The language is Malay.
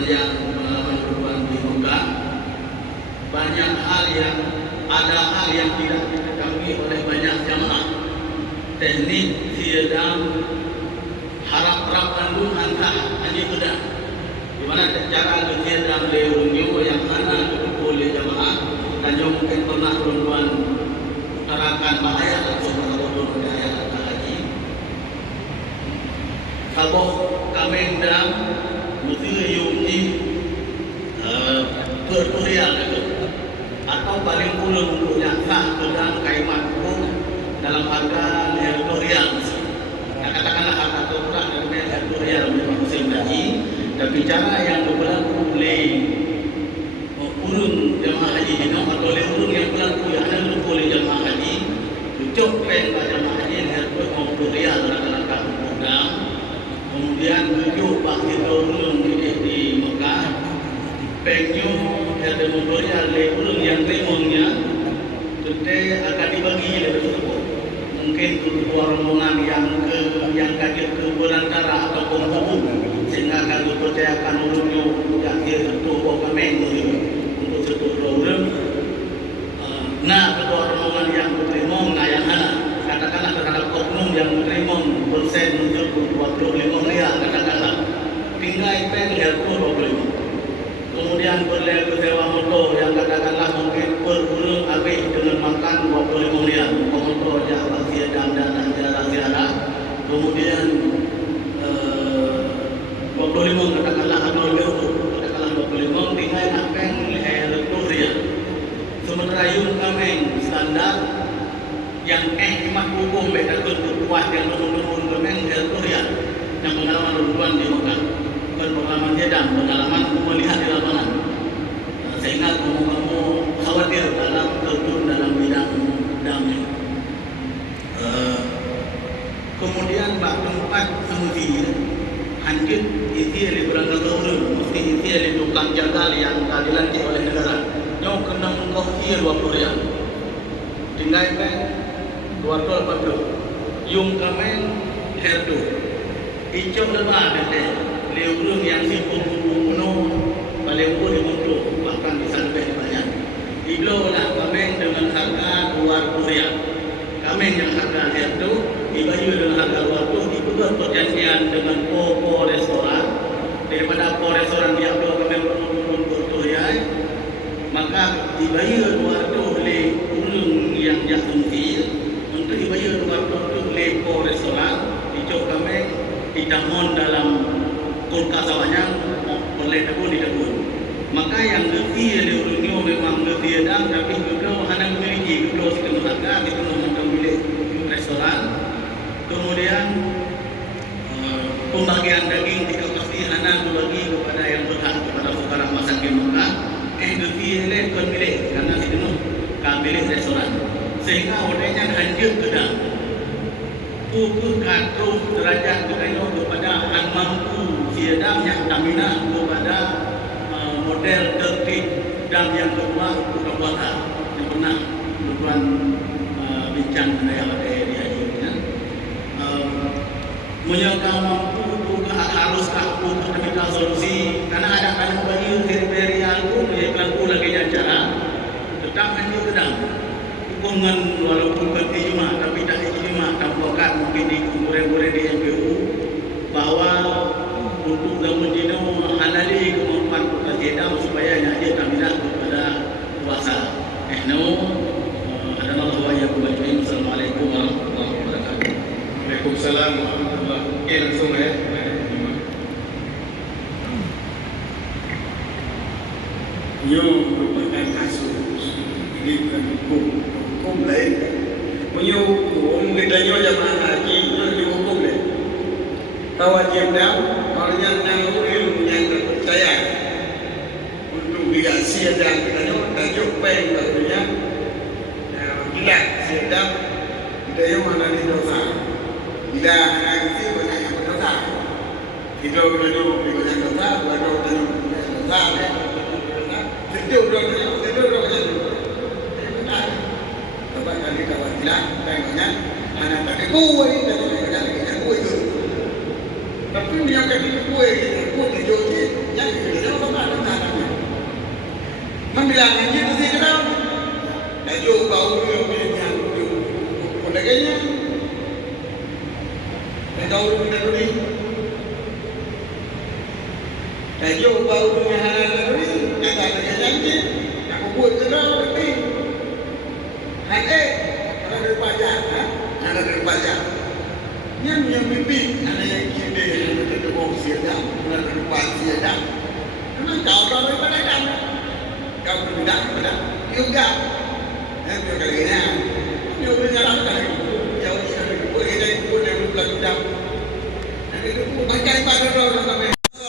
sepanjang pengalaman perempuan di Mekah, banyak hal yang tidak diketahui oleh banyak jamaah. Teknik siadam harap kandung antah hanya sudah di mana cara siadam leunyo yang mana oleh jamaah dan yang mungkin pernah perempuan utarakan bahaya atau bahaya haji. Kalau kami dalam museum ini bertulian atau paling puluh untuk yang sah dalam kaiman hukum dalam harga editorial. Katakanlah harga terkurang dari editorial musim haji, tapi cara yang berlaku oleh urun jemaah haji ini atau oleh urun yang berlaku yang ada oleh jemaah haji, ucap pen jemaah haji yang editorial dalam program. Kemudian tujuh bagi urun di Mekah, penyu ada editorial urun yang rimongnya, today akan dibagi lebih tersebut. Mungkin kedua rombongan yang kadir ke berantara atau kumpul sehingga akan dipercayakan urunnya yang itu kami untuk sebuah urun. Nah, kedua rombongan yang berterimong, nah yang mana katakanlah terhadap oknum yang berterimong persen untuk 25 riyal katakanlah tinggal pen itu 25. Kemudian berlaku sewa motor yang katakanlah mungkin per urun habis dengan makan 25 riyal. Motor yang masih dan jalan. Kemudian 25 katakanlah atau katakanlah 25 tinggal akan riyal. Sementara yung kami standar yang imat hukum beda kuat yang turun kami riyal. Yang pengalaman perempuan di Mekah, bukan pengalaman sedang, pengalaman melihat di lapangan. Sehingga kamu khawatir dalam terjun dalam bidang damai. Kemudian bab tempat semestinya hancur isi oleh berangkat urun, mesti isi oleh tukang jagal yang dilantik oleh negara. Yang kena mengkofir 20 riyal. Tinggal kan 240. Yung kamen herdu. Icok lebah dete. Leurun yang sibuk penuh paling pun dimuncul bahkan bisa lebih banyak. Ilo lah kamen dengan harga 20 riyal. Kamen yang harga herdu dibayar dengan harga 20, itu perjanjian dengan po restoran. Daripada po restoran dia kamen bertulian, maka dibayar 20 oleh urung yang jatuh untuk dibayar 20 oleh po restoran. Icok kamen ditamon dalam kulkas awalnya boleh dapur di dapur. Maka yang ngerti oleh urungnya memang ngerti ada, tapi juga hanya memiliki kedua sistem harga, kita menonton milik restoran. Kemudian pembagian daging dikasih hanya berbagi kepada yang berhak kepada fukara masakin Mekah. Ngerti oleh bukan milik karena sistem milik restoran. Sehingga orangnya hancur kedang. Ukur katruf derajat kepada yang mampu siadam yang tamina kepada model tertib dan yang kedua perbuatan yang pernah perempuan bincang dengan dia ini menyangka mampu juga haruskah untuk meminta solusi karena ada kan bagi kriteria itu berlaku lagi cara tetap hanya sedang hukuman walaupun bertijma tapi tak ijma tambakan mungkin di kurang-kurang di MPU bahwa untuk gamun dino halali kemampuan kejedam supaya dia taminah kepada puasa. Adalah Allah yang berbahagia. Assalamualaikum warahmatullahi wabarakatuh. Waalaikumsalam warahmatullahi wabarakatuh. Oke, langsung ya. Yo merupakan kasus ini bukan hukum lain. Punya hukum kita jamaah haji itu dihukum deh. Wajib dah kalau yang nanggung yang terpercaya untuk dia siadam kita tajuk pen katanya bila siadam kita yang mana di dosa bila nanti banyak yang berdosa kita berdoa dengan dosa berdoa dengan dosa setiap doa sebab kali kawan bilang banyak anak tak kuat ini tak kuat itu. Tapi dia kata kuat itu jodoh yang kita bilang ngaji tu sih kenal. Ayo bau yang yang kodaganya. Kau udah ni. Ayo bau yang halal ni. Kata dengan janji. Aku buat kenal tapi. Hai ada pajak, ada pajak. Yang mimpi ada yang kini ada demokrasi ada, ada demokrasi ada. Memang kau tahu apa nak? Kau berbeda, juga. Berkali-kali, dia menyalahkan. Jauh ini ada yang berlaku jam. Ada yang pakai pada orang.